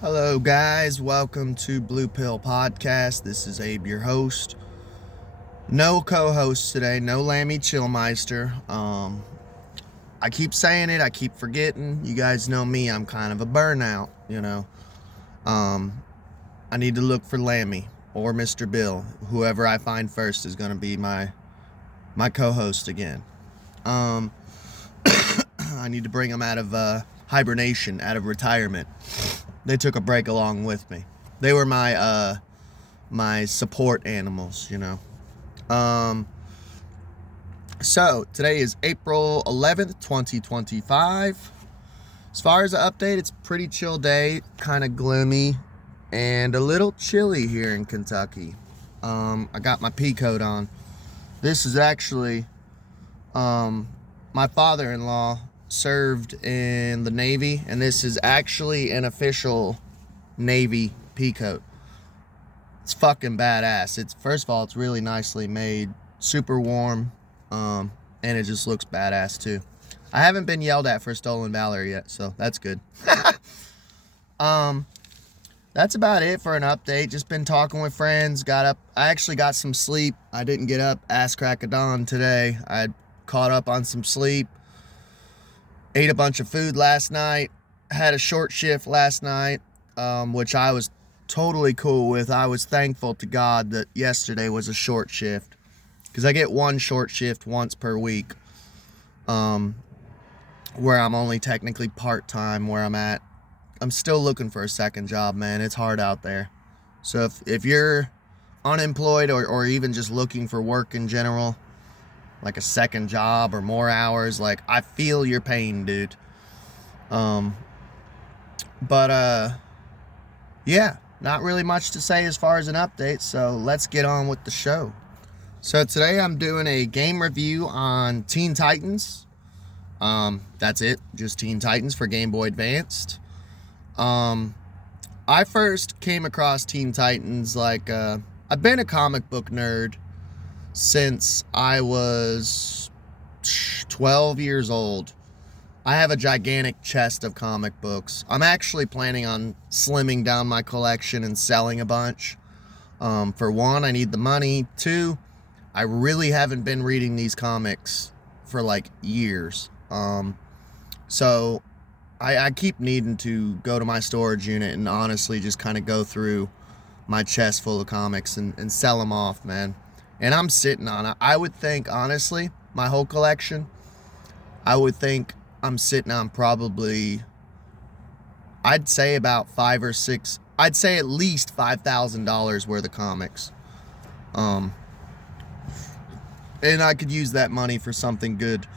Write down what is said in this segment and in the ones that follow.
Hello, guys. Welcome to Blue Pill Podcast. This is Abe, your host. No co-host today. No Lammy Chillmeister. I keep saying it. I keep forgetting. You guys know me. I'm kind of a burnout. I need to look for Lammy or Mr. Bill. Whoever I find first is going to be my co-host again. I need to bring them out of hibernation, out of retirement. They took a break along with me. They were my support animals. So today is April 11th, 2025. As far as the update, it's a pretty chill day, kind of gloomy, and a little chilly here in Kentucky. I got my pea coat on. This is actually my father-in-law served in the Navy, and this is actually an official Navy peacoat. It's fucking badass. First of all, it's really nicely made, super warm, and it just looks badass too. I haven't been yelled at for stolen valor yet, so that's good. That's about it for an update. Just been talking with friends. Got up. I actually got some sleep. I didn't get up ass crack of dawn today. I caught up on some sleep. Ate a bunch of food last night. Had a short shift last night, which I was totally cool with. I was thankful to God that yesterday was a short shift, because I get one short shift once per week, where I'm only technically part-time where I'm at. I'm still looking for a second job, man. It's hard out there. So if you're unemployed or even just looking for work in general, like a second job or more hours, like, I feel your pain, dude. Yeah, not really much to say as far as an update, so let's get on with the show. So today I'm doing a game review on Teen Titans. That's it, just Teen Titans for Game Boy Advanced. I first came across Teen Titans, I've been a comic book nerd since I was 12 years old. I have a gigantic chest of comic books. I'm actually planning on slimming down my collection and selling a bunch. For one, I need the money. Two, I really haven't been reading these comics for like years. So I keep needing to go to my storage unit and honestly just kind of go through my chest full of comics and sell them off, man. And I'm sitting on it. I would think, honestly, my whole collection, I would think I'm sitting on probably, I'd say about I'd say at least $5,000 worth of comics. And I could use that money for something good.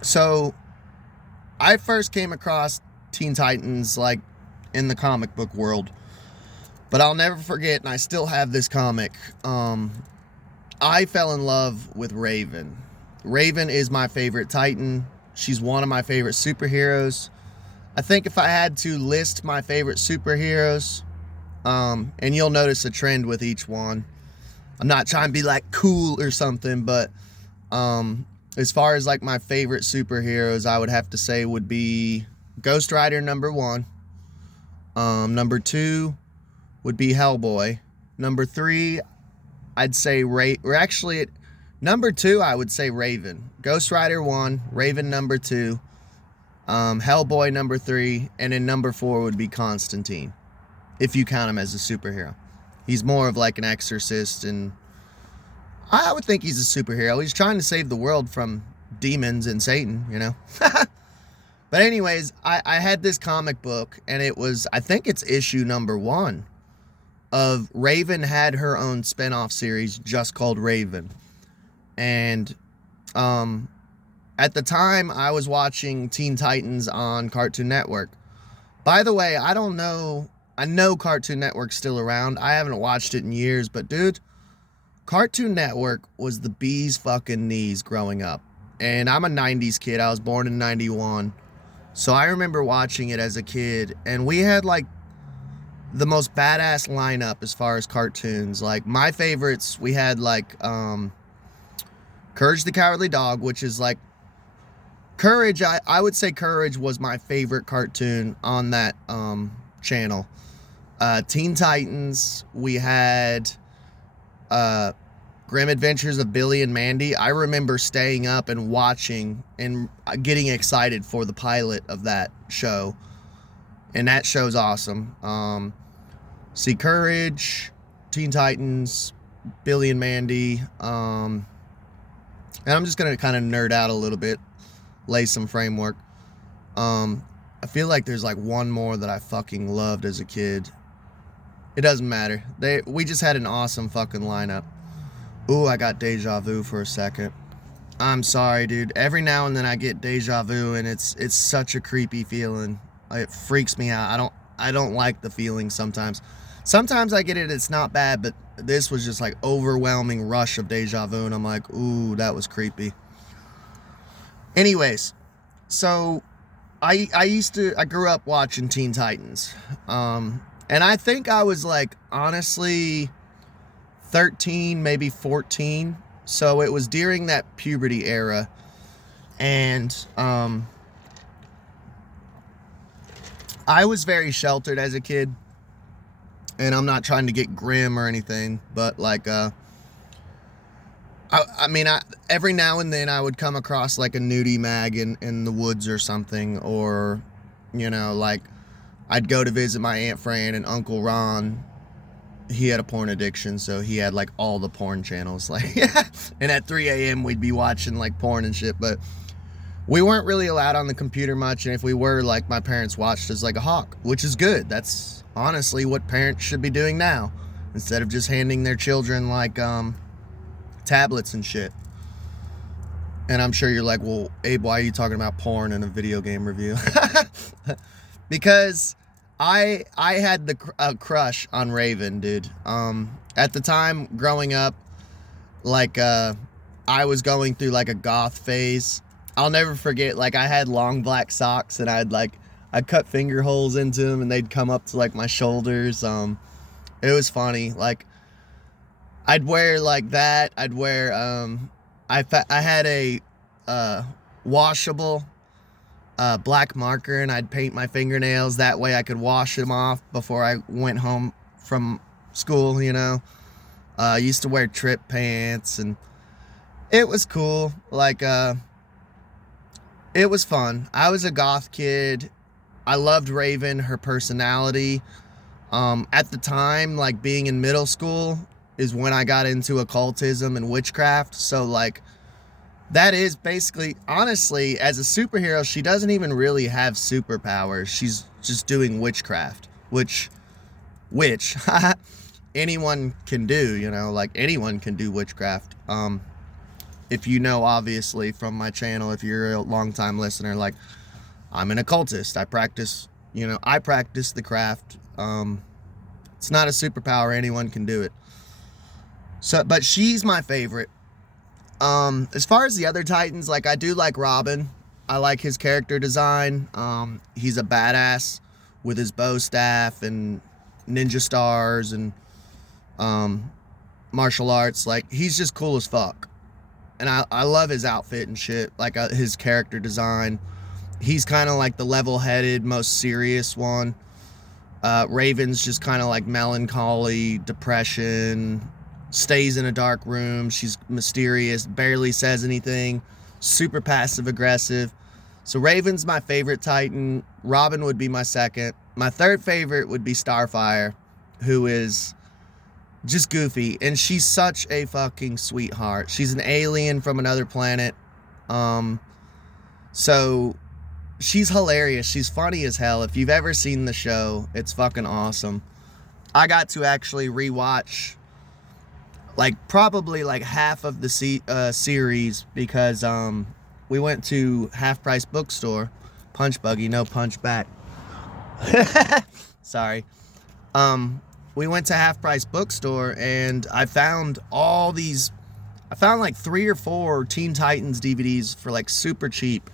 So I first came across Teen Titans in the comic book world, but I'll never forget, and I still have this comic. I fell in love with Raven. Raven is my favorite Titan. She's one of my favorite superheroes. I think if I had to list my favorite superheroes, and you'll notice a trend with each one. I'm not trying to be cool or something, but as far as my favorite superheroes, I would have to say would be Ghost Rider, number one. Number two would be Hellboy. Number three, I'd say number two, I would say Raven. Ghost Rider 1, Raven number 2, Hellboy number 3, and then number 4 would be Constantine, if you count him as a superhero. He's more of an exorcist, and I would think he's a superhero. He's trying to save the world from demons and Satan. But anyways, I had this comic book, and I think it's issue number 1 of Raven had her own spin-off series just called Raven. And at the time, I was watching Teen Titans on Cartoon Network. By the way, I don't know, I know Cartoon Network's still around. I haven't watched it in years, but dude, Cartoon Network was the bee's fucking knees growing up. And I'm a 90s kid. I was born in 91. So I remember watching it as a kid, and we had the most badass lineup as far as cartoons. My favorites, we had Courage the Cowardly Dog, which is Courage. I would say Courage was my favorite cartoon on that channel. Teen Titans, we had Grim Adventures of Billy and Mandy. I remember staying up and watching and getting excited for the pilot of that show. And that show's awesome. See Courage, Teen Titans, Billy and Mandy. And I'm just going to kind of nerd out a little bit, lay some framework. I feel like there's like one more that I fucking loved as a kid. It doesn't matter. We just had an awesome fucking lineup. Ooh, I got deja vu for a second. I'm sorry, dude. Every now and then I get deja vu, and it's such a creepy feeling. It freaks me out. I don't like the feeling sometimes. Sometimes I get it, it's not bad, but this was just like overwhelming rush of deja vu, and I'm like, ooh, that was creepy. Anyways, so I grew up watching Teen Titans. And I think I was like, honestly, 13, maybe 14. So it was during that puberty era. And I was very sheltered as a kid. And I'm not trying to get grim or anything, but like, I mean, every now and then I would come across like a nudie mag in the woods or something, or, you know, like I'd go to visit my Aunt Fran and Uncle Ron. He had a porn addiction, so he had like all the porn channels, like, and at 3 a.m. we'd be watching like porn and shit, but we weren't really allowed on the computer much, and if we were, like, my parents watched us like a hawk, which is good. That's honestly what parents should be doing now, instead of just handing their children like tablets and shit. And I'm sure you're like, well, Abe, why are you talking about porn in a video game review? Because I had the crush on Raven, dude. At the time, growing up, like, I was going through like a goth phase. I'll never forget, like, I had long black socks, and I'd cut finger holes into them, and they'd come up to like my shoulders. It was funny. Like, I'd wear like that. I'd wear, I had a washable black marker, and I'd paint my fingernails. That way I could wash them off before I went home from school, you know. I used to wear trip pants, and it was cool. Like, it was fun. I was a goth kid. I loved Raven, her personality. At the time, like, being in middle school is when I got into occultism and witchcraft. So, like, that is basically, honestly, as a superhero, she doesn't even really have superpowers. She's just doing witchcraft, which anyone can do, you know, like, anyone can do witchcraft. If you know, obviously, from my channel, if you're a long-time listener, like, I'm an occultist. I practice the craft. It's not a superpower. Anyone can do it. So, but she's my favorite. As far as the other Titans, like, I do like Robin. I like his character design. He's a badass with his bow staff and ninja stars and martial arts. Like, he's just cool as fuck. And I love his outfit and shit, like, his character design. He's kind of like the level-headed, most serious one. Raven's just kind of like melancholy, depression, stays in a dark room. She's mysterious, barely says anything, super passive-aggressive. So Raven's my favorite Titan. Robin would be my second. My third favorite would be Starfire, who is just goofy, and she's such a fucking sweetheart. She's an alien from another planet. So she's hilarious. She's funny as hell. If you've ever seen the show, it's fucking awesome. I got to actually rewatch like probably like half of the series because we went to Half Price Bookstore, Punch Buggy, no punch back. Sorry. We went to Half Price Bookstore, and I found like 3 or 4 Teen Titans DVDs for like super cheap,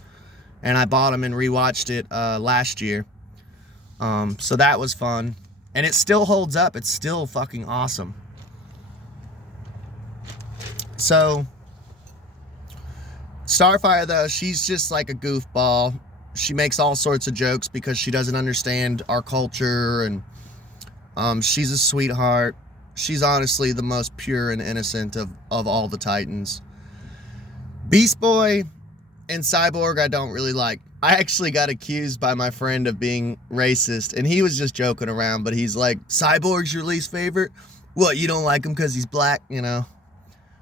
and I bought them and rewatched it last year. So that was fun, and it still holds up. It's still fucking awesome. So Starfire, though, she's just like a goofball. she makes all sorts of jokes because she doesn't understand our culture, and she's a sweetheart. She's honestly the most pure and innocent of all the Titans. Beast Boy and Cyborg I don't really like. I actually got accused by my friend of being racist, and he was just joking around, but he's like, Cyborg's your least favorite? What, you don't like him because he's black, you know?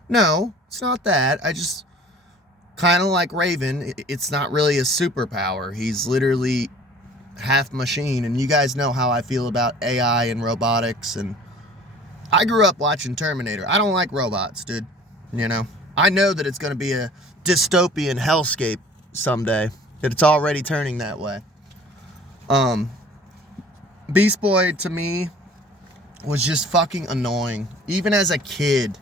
No, it's not that. I just kind of like Raven. It's not really a superpower. He's literally half machine, and you guys know how I feel about AI and robotics, and I grew up watching Terminator. I don't like robots, dude. You know? I know that it's going to be a dystopian hellscape someday. That it's already turning that way. Beast Boy, to me, was just fucking annoying. Even as a kid,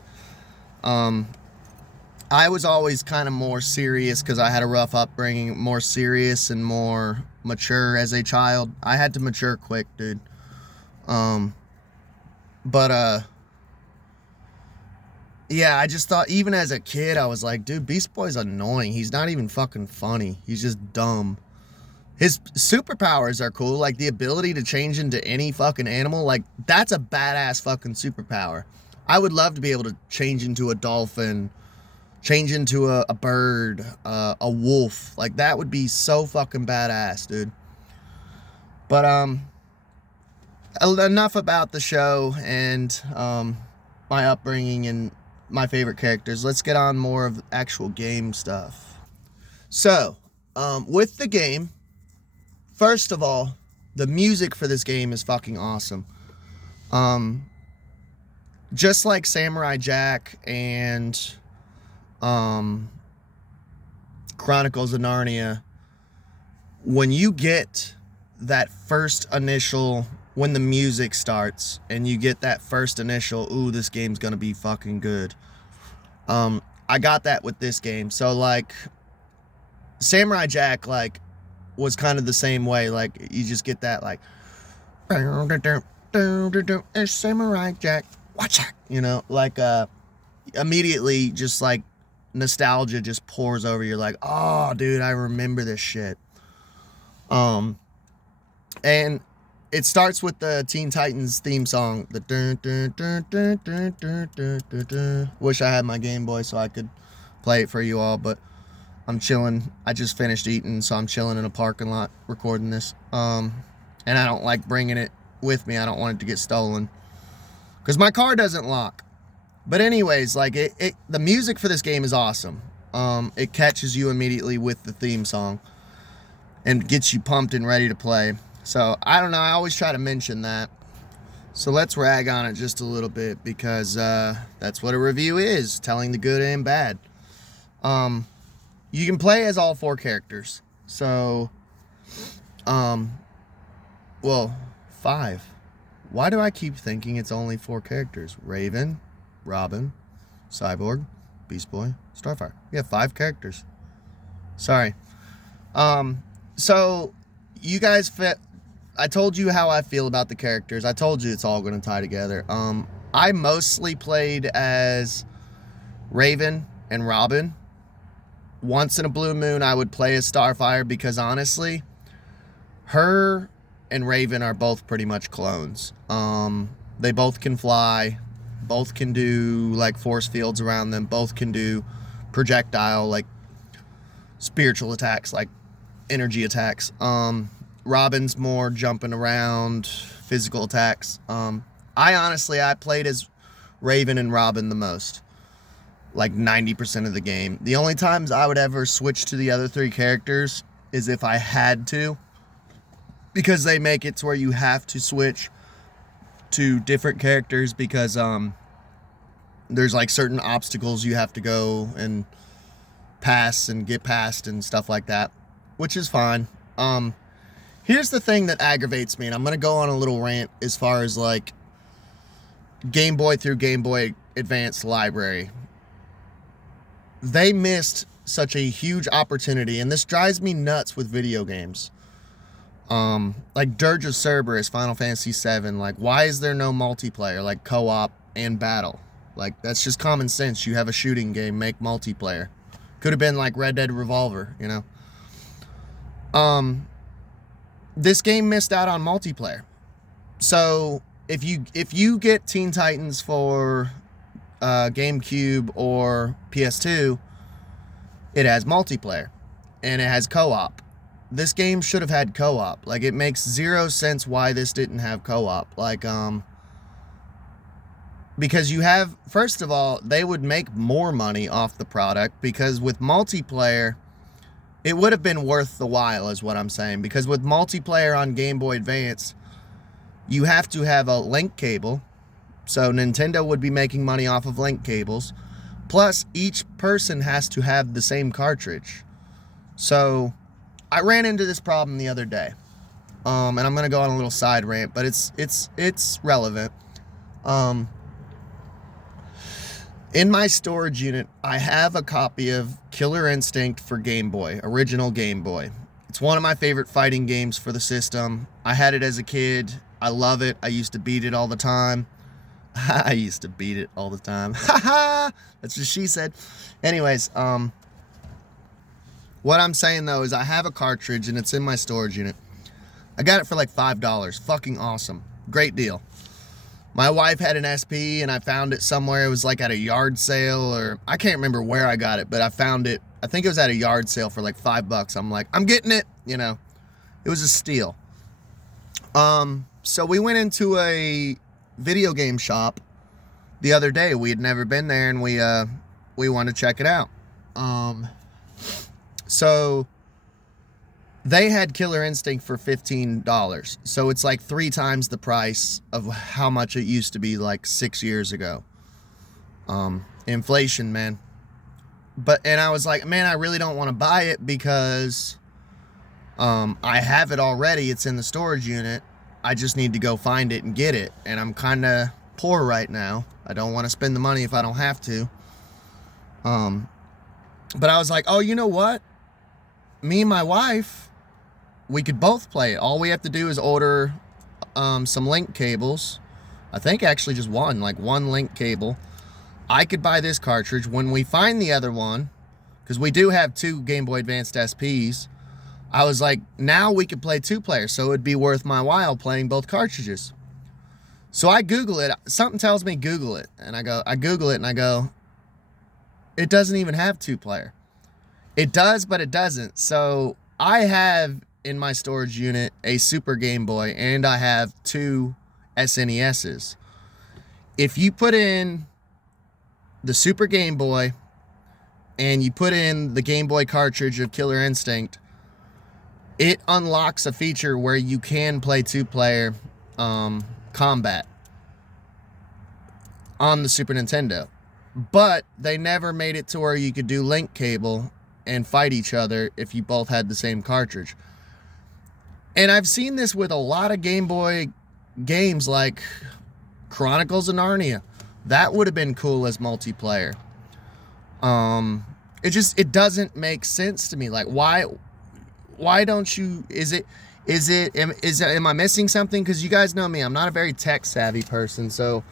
I was always kind of more serious because I had a rough upbringing, more serious and more mature as a child. I had to mature quick, dude. Yeah, I just thought, even as a kid, I was like, dude, Beast Boy's annoying. He's not even fucking funny. He's just dumb. His superpowers are cool, like the ability to change into any fucking animal. Like, that's a badass fucking superpower. I would love to be able to change into a dolphin, change into a bird, a wolf. Like, that would be so fucking badass, dude. But, enough about the show and, my upbringing and my favorite characters. Let's get on more of actual game stuff. So, with the game, first of all, the music for this game is fucking awesome. Just like Samurai Jack and Chronicles of Narnia, when you get that first initial, when the music starts and you get that first initial, ooh, this game's gonna be fucking good. I got that with this game. So like Samurai Jack, like, was kind of the same way. Like, you just get that, like, it's Samurai Jack, watch out, you know, like, immediately just like nostalgia just pours over you. Like, oh dude, I remember this shit. And it starts with the Teen Titans theme song, the dun, dun, dun, dun, dun, dun, dun, dun, dun. Wish I had my Game Boy so I could play it for you all, but I'm chilling. I just finished eating, so I'm chilling in a parking lot recording this. And I don't like bringing it with me. I don't want it to get stolen because my car doesn't lock. But anyways, like, the music for this game is awesome. It catches you immediately with the theme song and gets you pumped and ready to play. So, I don't know, I always try to mention that. So let's rag on it just a little bit because that's what a review is, telling the good and bad. You can play as all 4 characters. So, well, 5. Why do I keep thinking it's only 4 characters? Raven, Robin, Cyborg, Beast Boy, Starfire. Yeah, 5 characters. Sorry. So, you guys I told you how I feel about the characters. I told you it's all going to tie together. I mostly played as Raven and Robin. Once in a blue moon, I would play as Starfire because, honestly, her and Raven are both pretty much clones. They both can fly. Both can do, like, force fields around them. Both can do projectile, like, spiritual attacks, like energy attacks. Robin's more jumping around, physical attacks. I played as Raven and Robin the most. Like 90% of the game. The only times I would ever switch to the other 3 characters is if I had to. Because they make it to where you have to switch to different characters because there's like certain obstacles you have to go and pass and get past and stuff like that. Which is fine. Here's the thing that aggravates me, and I'm going to go on a little rant as far as like Game Boy through Game Boy Advance library. They missed such a huge opportunity, and this drives me nuts with video games. Like Dirge of Cerberus, Final Fantasy VII. Like, why is there no multiplayer, like co-op and battle? Like, that's just common sense. You have a shooting game, make multiplayer. Could have been like Red Dead Revolver, you know? This game missed out on multiplayer. So if you get Teen Titans for GameCube or PS2, it has multiplayer and it has co-op. This game should have had co-op. Like, it makes zero sense why this didn't have co-op. Like, because you have, first of all, they would make more money off the product, because with multiplayer, it would have been worth the while, is what I'm saying. Because with multiplayer on Game Boy Advance, you have to have a link cable. So Nintendo would be making money off of link cables. Plus, each person has to have the same cartridge. So I ran into this problem the other day. And I'm going to go on a little side rant, but it's relevant. In my storage unit, I have a copy of Killer Instinct for Game Boy, original Game Boy. It's one of my favorite fighting games for the system. I had it as a kid. I love it. I used to beat it all the time. I used to beat it all the time. That's what she said. Anyways, what I'm saying though is I have a cartridge and it's in my storage unit. I got it for like $5. Fucking awesome. Great deal. My wife had an SP and I found it somewhere. It was like at a yard sale, or I can't remember where I got it, but I found it. I think it was at a yard sale for like $5. I'm like, I'm getting it. You know, it was a steal. So we went into a video game shop the other day. We had never been there, and we wanted to check it out. So they had Killer Instinct for $15. So it's like 3 times the price of how much it used to be like 6 years ago. Inflation, man. And I was like, man, I really don't want to buy it because I have it already. It's in the storage unit. I just need to go find it and get it. And I'm kind of poor right now. I don't want to spend the money if I don't have to. But I was like, oh, you know what? Me and my wife, we could both play it. All we have to do is order some link cables. I think actually just one link cable. I could buy this cartridge. When we find the other one, because we do have 2 Game Boy Advanced SPs, I was like, now we could play 2 players, so it'd be worth my while playing both cartridges. So I Google it. Something tells me Google it. And I Google it and I go, it doesn't even have 2 player. It does, but it doesn't. So I have in my storage unit a Super Game Boy, and I have 2 SNESs. If you put in the Super Game Boy and you put in the Game Boy cartridge of Killer Instinct, it unlocks a feature where you can play 2-player combat on the Super Nintendo. But they never made it to where you could do link cable and fight each other if you both had the same cartridge. And I've seen this with a lot of Game Boy games like Chronicles of Narnia. That would have been cool as multiplayer. It doesn't make sense to me. Like, why don't you, am I missing something? Because you guys know me, I'm not a very tech savvy person. So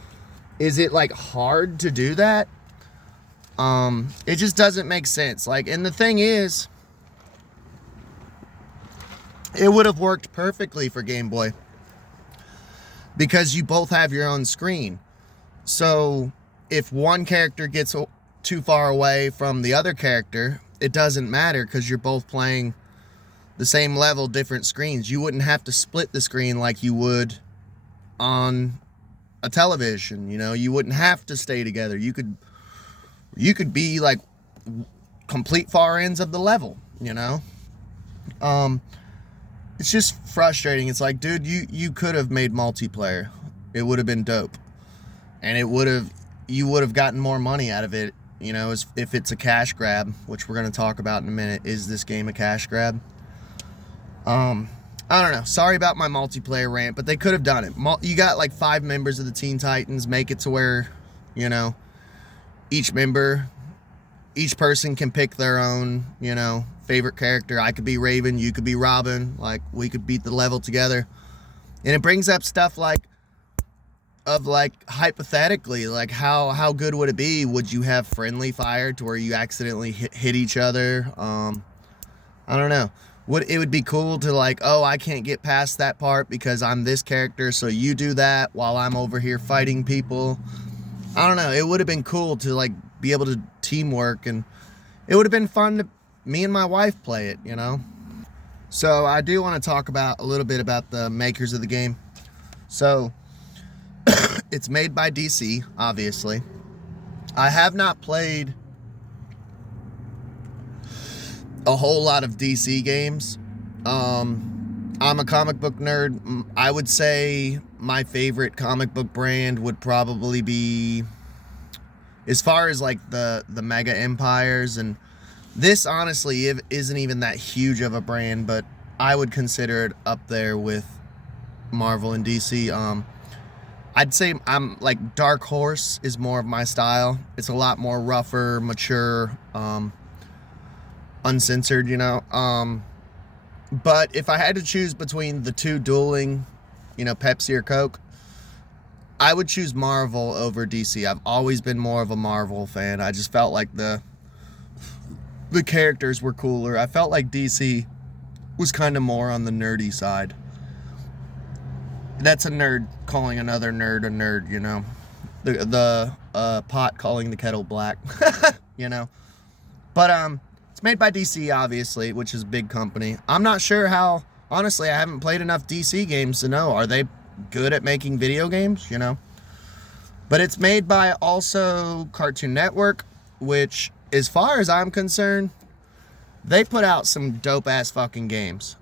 is it like hard to do that? It just doesn't make sense. Like, and the thing is, it would have worked perfectly for Game Boy because you both have your own screen. So if one character gets too far away from the other character, it doesn't matter because you're both playing the same level, different screens. You wouldn't have to split the screen like you would on a television. You know, you wouldn't have to stay together. You could be like complete far ends of the level, you know? It's just frustrating. It's like, dude, you could have made multiplayer. It would have been dope. And you would have gotten more money out of it, you know, if it's a cash grab, which we're going to talk about in a minute. Is this game a cash grab? I don't know. Sorry about my multiplayer rant, but they could have done it. You got like 5 members of the Teen Titans. Make it to where, you know, each person can pick their own, you know, favorite character. I could be Raven, you could be Robin. Like, we could beat the level together. And it brings up stuff like, hypothetically, like how good would it be? Would you have friendly fire to where you accidentally hit each other? I don't know. it would be cool to like, oh, I can't get past that part because I'm this character, so you do that while I'm over here fighting people. I don't know. It would have been cool to like be able to teamwork, and it would have been fun to me and my wife play it, you know? So I do want to talk about a little bit about the makers of the game. So it's made by DC, obviously. I have not played a whole lot of DC games. I'm a comic book nerd. I would say my favorite comic book brand would probably be, as far as like the mega empires, and this honestly isn't even that huge of a brand, but I would consider it up there with Marvel and DC. I'd say I'm like Dark Horse is more of my style. It's a lot more rougher, mature, uncensored, you know. But if I had to choose between the two dueling, you know, Pepsi or Coke, I would choose Marvel over DC. I've always been more of a Marvel fan. I just felt like the characters were cooler. I felt like DC was kind of more on the nerdy side. That's a nerd calling another nerd a nerd, you know. The pot calling the kettle black, you know. But it's made by DC, obviously, which is a big company. I'm not sure how, honestly, I haven't played enough DC games to know. Are they good at making video games, you know? But it's made by also Cartoon Network, which, as far as I'm concerned, they put out some dope-ass fucking games.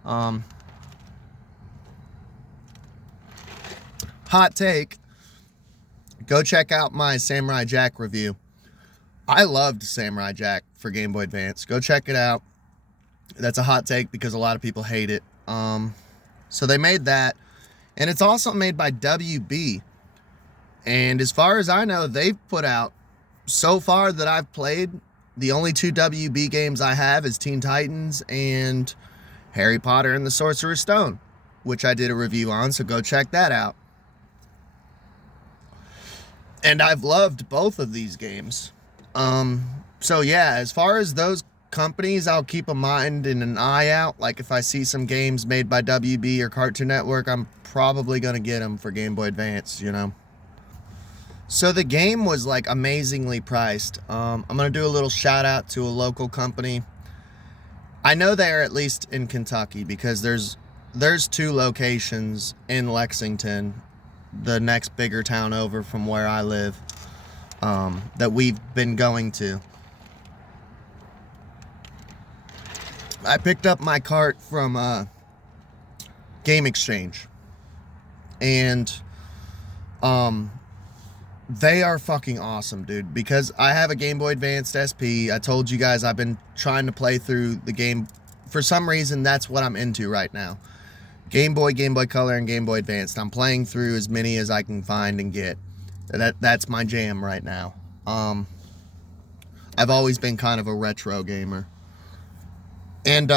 Hot take, go check out my Samurai Jack review. I loved Samurai Jack for Game Boy Advance. Go check it out. That's a hot take because a lot of people hate it. So they made that. And it's also made by WB. And as far as I know, they've put out, so far that I've played, the only two WB games I have is Teen Titans and Harry Potter and the Sorcerer's Stone, which I did a review on, so go check that out. And I've loved both of these games. So yeah, as far as those companies, I'll keep a mind and an eye out. Like if I see some games made by WB or Cartoon Network, I'm probably going to get them for Game Boy Advance, you know. So the game was like amazingly priced. I'm going to do a little shout out to a local company. I know they're at least in Kentucky because there's two locations in Lexington, the next bigger town over from where I live, that we've been going to. I picked up my cart from Game Exchange, and they are fucking awesome, dude, because I have a Game Boy Advanced SP. I told you guys I've been trying to play through the game. For some reason, that's what I'm into right now. Game Boy Color, and Game Boy Advanced. I'm playing through as many as I can find and get. That's my jam right now. I've always been kind of a retro gamer. And,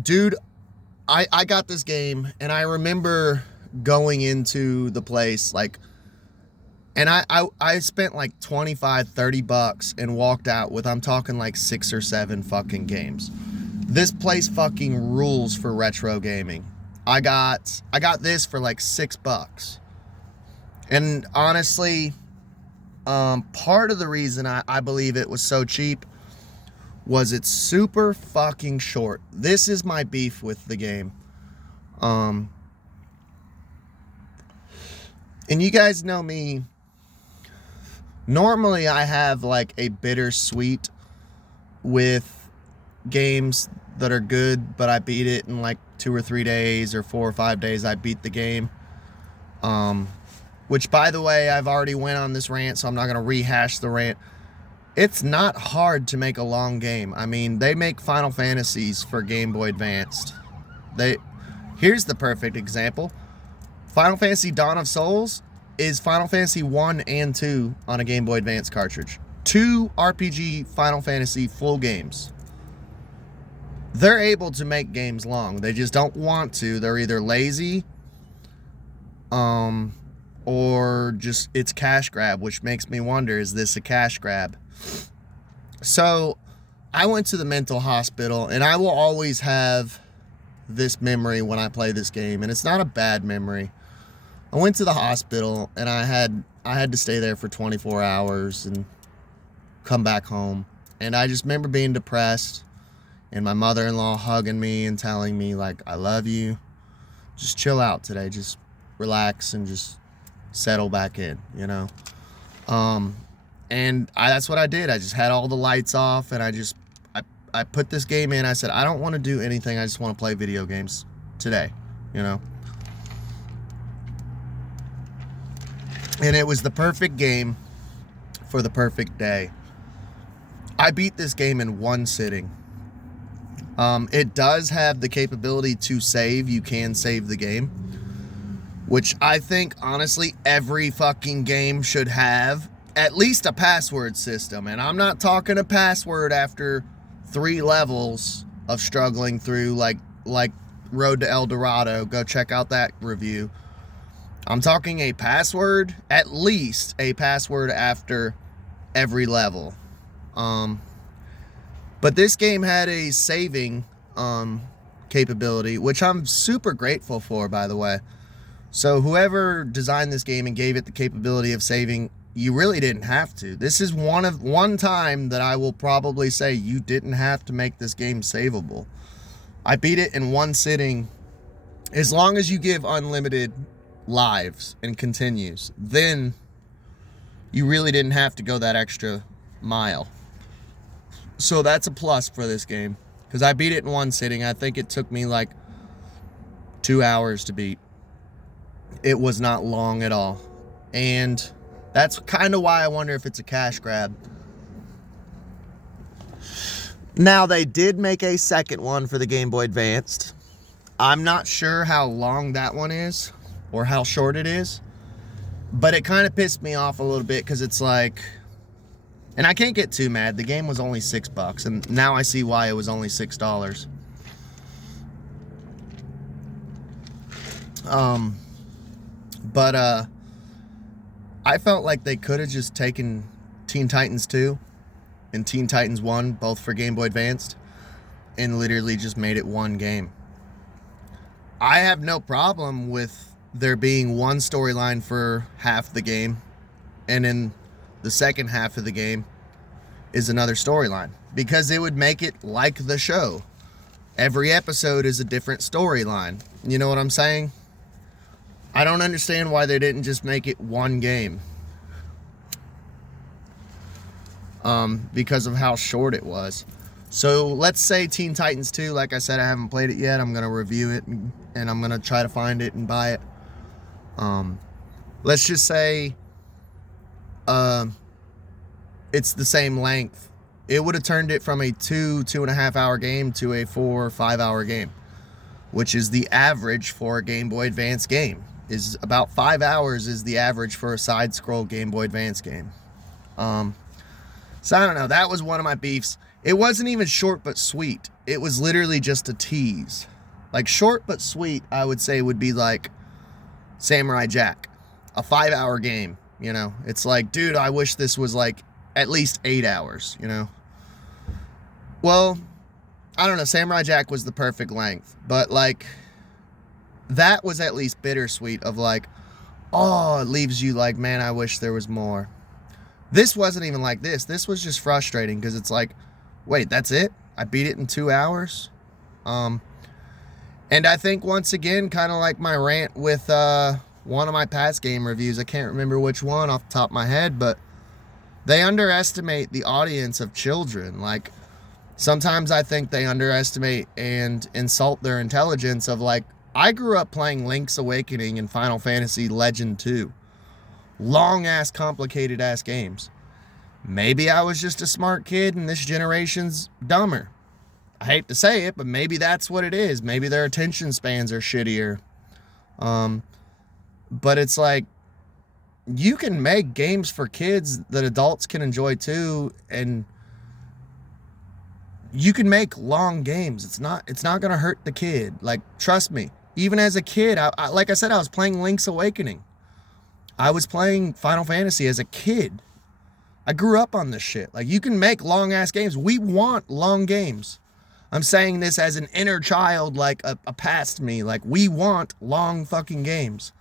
dude, I got this game, and I remember going into the place, like, and I spent like 25, 30 bucks and walked out with, I'm talking like 6 or 7 fucking games. This place fucking rules for retro gaming. I got this for like $6. And honestly, part of the reason I believe it was so cheap was it's super fucking short. This is my beef with the game. And you guys know me. Normally I have like a bittersweet with games that are good, but I beat it in like 2 or 3 days, or 4 or 5 days I beat the game. Which, by the way, I've already went on this rant, so I'm not going to rehash the rant. It's not hard to make a long game. I mean, they make Final Fantasies for Game Boy Advanced. Here's the perfect example. Final Fantasy Dawn of Souls is Final Fantasy 1 and 2 on a Game Boy Advance cartridge. 2 RPG Final Fantasy full games. They're able to make games long. They just don't want to. They're either lazy, or just it's cash grab, which makes me wonder, is this a cash grab? So I went to the mental hospital, and I will always have this memory when I play this game, and it's not a bad memory. I went to the hospital, and I had to stay there for 24 hours and come back home. And I just remember being depressed, and my mother-in-law hugging me and telling me, like, I love you. Just chill out today. Just relax and just settle back in, you know? That's what I did. I just had all the lights off, and I put this game in. I said, I don't want to do anything. I just want to play video games today, you know? And it was the perfect game for the perfect day. I beat this game in one sitting. It does have the capability to save. You can save the game, which I think, honestly, every fucking game should have at least a password system. And I'm not talking a password after 3 levels of struggling through, like Road to El Dorado. Go check out that review. I'm talking a password, at least a password after every level. But this game had a saving capability, which I'm super grateful for, by the way. So whoever designed this game and gave it the capability of saving, you really didn't have to. This is one time that I will probably say you didn't have to make this game savable. I beat it in one sitting. As long as you give unlimited lives and continues, then you really didn't have to go that extra mile. So that's a plus for this game, because I beat it in one sitting. I think it took me like 2 hours to beat. It was not long at all. And that's kind of why I wonder if it's a cash grab. Now, they did make a second one for the Game Boy Advanced. I'm not sure how long that one is or how short it is, but it kind of pissed me off a little bit, because it's like, and I can't get too mad. The game was only $6, and now I see why it was only $6. I felt like they could have just taken Teen Titans 2 and Teen Titans 1, both for Game Boy Advanced, and literally just made it one game. I have no problem with there being one storyline for half the game, and in the second half of the game is another storyline, because it would make it like the show. Every episode is a different storyline. You know what I'm saying? I don't understand why they didn't just make it one game. Because of how short it was. So let's say Teen Titans 2, like I said, I haven't played it yet. I'm going to review it, and I'm going to try to find it and buy it. Let's just say it's the same length. It would have turned it from a 2.5 hour game to a 4 or 5 hour game, which is the average for a Game Boy Advance game. Is about 5 hours is the average for a side-scroll Game Boy Advance game. So I don't know. That was one of my beefs. It wasn't even short but sweet. It was literally just a tease. Like, short but sweet, I would say, would be like Samurai Jack, a 5 hour game. You know, it's like, dude, I wish this was like at least 8 hours, you know? Well, I don't know. Samurai Jack was the perfect length, but like, that was at least bittersweet of like, oh, it leaves you like, man, I wish there was more. This wasn't even like this. This was just frustrating, because it's like, wait, that's it? I beat it in 2 hours? And I think, once again, kind of like my rant with one of my past game reviews, I can't remember which one off the top of my head, but they underestimate the audience of children. Like, sometimes I think they underestimate and insult their intelligence of like, I grew up playing Link's Awakening and Final Fantasy Legend 2. Long-ass, complicated-ass games. Maybe I was just a smart kid and this generation's dumber. I hate to say it, but maybe that's what it is. Maybe their attention spans are shittier. But it's like, you can make games for kids that adults can enjoy too, and you can make long games. It's not going to hurt the kid. Like, trust me. Even as a kid, like I said, I was playing Link's Awakening. I was playing Final Fantasy as a kid. I grew up on this shit. Like, you can make long ass games. We want long games. I'm saying this as an inner child, like a past me. Like, we want long fucking games.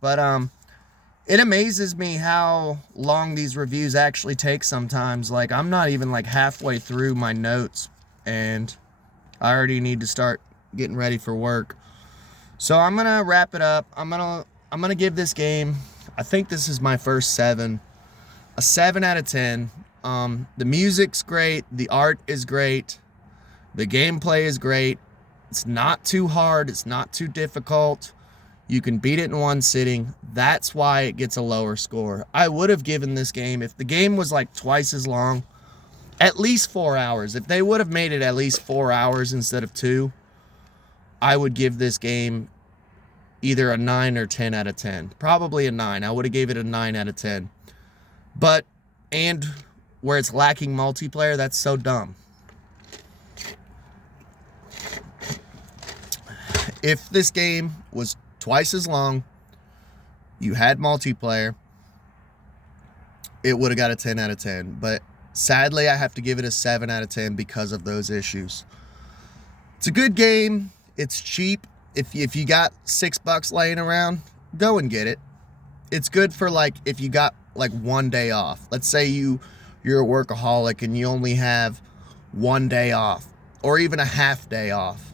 But it amazes me how long these reviews actually take sometimes. Like, I'm not even like halfway through my notes and I already need to start getting ready for work. So I'm gonna wrap it up. I'm gonna give this game, I think this is my first 7, a 7 out of 10. The music's great, the art is great, the gameplay is great. It's not too hard, it's not too difficult. You can beat it in one sitting. That's why it gets a lower score. I would have given this game, if the game was like twice as long, at least 4 hours. If they would have made it at least 4 hours instead of 2, I would give this game either a 9 or 10 out of 10. Probably a 9. I would have gave it a 9 out of 10. But, and where it's lacking multiplayer, that's so dumb. If this game was twice as long, you had multiplayer, it would have got a 10 out of 10. But sadly, I have to give it a 7 out of 10 because of those issues. It's a good game. It's cheap. If you got $6 laying around, go and get it. It's good for like if you got like one day off. Let's say you're a workaholic and you only have one day off or even a half day off.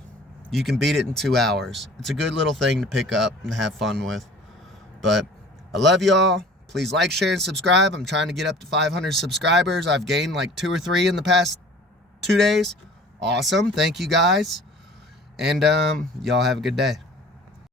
You can beat it in 2 hours. It's a good little thing to pick up and have fun with. But I love y'all. Please like, share, and subscribe. I'm trying to get up to 500 subscribers. I've gained like 2 or 3 in the past 2 days. Awesome. Thank you guys. And y'all have a good day.